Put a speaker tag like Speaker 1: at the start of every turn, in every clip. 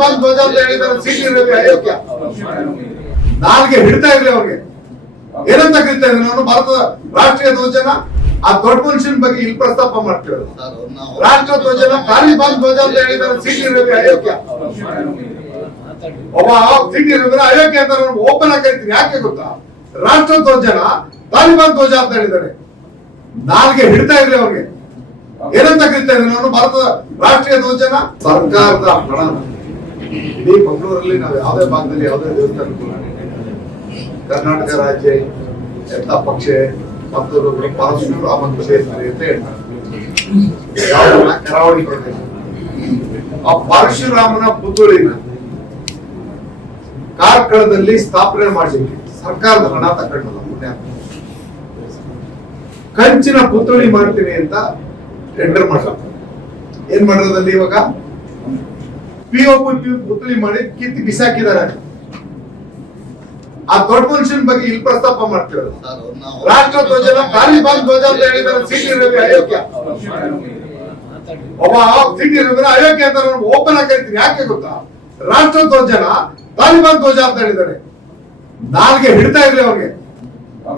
Speaker 1: ತಾಲಿಬಾನ್ ಧ್ವಜ ಅಂತ ಹೇಳಿದ್ದಾರೆ ಸೀಟ್ ಅಯೋಗ್ಯ. ನಾಲ್ಗೆ ಹಿಡ್ತಾ ಇರ್ಲಿ ಅವ್ರಿಗೆ. ಏನಂತ ಕರಿತಾ ಇದ್ದೀನಿ ನಾನು ಭಾರತದ ರಾಷ್ಟ್ರೀಯ ಧ್ವಜನ ಆ ದೊಡ್ಡ ಮನುಷ್ಯನ ಬಗ್ಗೆ ಇಲ್ಲಿ ಪ್ರಸ್ತಾಪ ಮಾಡ್ತೇವೆ ರಾಷ್ಟ್ರ ಧ್ವಜನ ತಾಲಿಬಾನ್ ಧ್ವಜ ಅಂತ ಹೇಳಿದ್ದಾರೆ ಸಿಟಿ ರವಿ ಅಯೋಗ್ಯ. ಒಬ್ಬ ಸಿಟಿ ರವಿ ಅಯೋಗ್ಯ ಅಂತ ನಾನು ಓಪನ್ ಆಗಿ ಕರಿತೀನಿ. ಯಾಕೆ ಗೊತ್ತಾ? ರಾಷ್ಟ್ರ ಧ್ವಜನ ತಾಲಿಬಾನ್ ಧ್ವಜ ಅಂತ ಹೇಳಿದ್ದಾರೆ ನಾಲ್ಗೆ ಹಿಡ್ತಾ ಇರ್ಲಿ ಅವ್ರಿಗೆ. ಏನಂತ ಕರಿತಾ ಇದ್ದೀನಿ ನಾನು ಭಾರತದ ರಾಷ್ಟ್ರೀಯ ಧ್ವಜನ, ಸರ್ಕಾರದ ಹಣ. ಇಡೀ ಮಂಗಳೂರಲ್ಲಿ ನಾವು ಯಾವುದೇ ಭಾಗದಲ್ಲಿ ಯಾವುದೇ ದೇವಸ್ಥಾನಕ್ಕೂ ಕರ್ನಾಟಕ ರಾಜ್ಯ ಎಂಥ ಪಕ್ಷ ಮತ್ತು ಪರಶುರಾಮ ಕ್ಷೇತ್ರ ಅಂತ ಹೇಳ್ತಾರೆ. ಯಾವ ಕರಾವಳಿ ಆ ಪರಶುರಾಮನ ಪುತ್ತೂರಿನ ಕಾರ್ಕಳದಲ್ಲಿ ಸ್ಥಾಪನೆ ಮಾಡಲಿಕ್ಕೆ ಸರ್ಕಾರದ ಹಣ ತಗೊಂಡಲ್ಲ ಕಂಚಿನ ಪುತ್ಥಳಿ ಮಾಡ್ತೀನಿ ಅಂತ ಟೆಂಡರ್ ಮಾಡ್ತಾರೆ. ಏನ್ ಮಾಡಿರೋದಲ್ಲಿ ಇವಾಗ? ಪಿ ಮಾಡಿ ಕಿತ್ತಿ ಬಿಸಾಕಿದ್ದಾರೆ. ಆ ದೊಡ್ಡ ಮನುಷ್ಯನ ಬಗ್ಗೆ ಇಲ್ಲಿ ಪ್ರಸ್ತಾಪ ಮಾಡ್ತೀವಿ ರಾಷ್ಟ್ರ ತಾಲಿಬಾನ್ ಧ್ವಜ ಅಂತ ಹೇಳಿದ್ದಾರೆ ಸಿಟಿ ಅಯೋಗ್ಯ. ಸಿಟಿ ರವಿ ಅಯೋಗ್ಯ ಅಂತ ನಾನು ಓಪನ್ ಆಗಿ ಹೇಳ್ತೀನಿ. ಯಾಕೆ ಗೊತ್ತಾ? ರಾಷ್ಟ್ರ ಧ್ವಜನ ತಾಲಿಬಾನ್ ಧ್ವಜ ಅಂತ ಹೇಳಿದ್ದಾರೆ. ನಾಲ್ಗೆ ಹಿಡ್ತಾ ಇರ್ಲಿ ಅವ್ರಿಗೆ.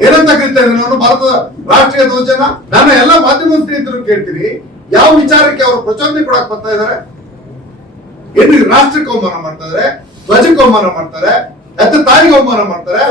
Speaker 1: ಏನಂತ ಕರಿತಾ ಇದ್ರೆ ನಾನು ಭಾರತದ ರಾಷ್ಟ್ರೀಯ ಧ್ವಜನ ನನ್ನ ಎಲ್ಲ ಮಾಧ್ಯಮ ಸ್ನೇಹಿತರು ಕೇಳ್ತೀನಿ. ಯಾವ ವಿಚಾರಕ್ಕೆ ಅವರು ಪ್ರಚೋದನೆ ಕೊಡಕ್ ಬರ್ತಾ ಇದಾರೆ ಏನು ರಾಷ್ಟ್ರಕ್ಕೆ ಅವಮಾನ ಮಾಡ್ತಾರೆ ಧ್ವಜಕ್ಕೆ ಅವಮಾನ ಮಾಡ್ತಾರೆ ಎತ್ತ ತಾಯಿಗೆ ಅವಮಾನ ಮಾಡ್ತಾರೆ.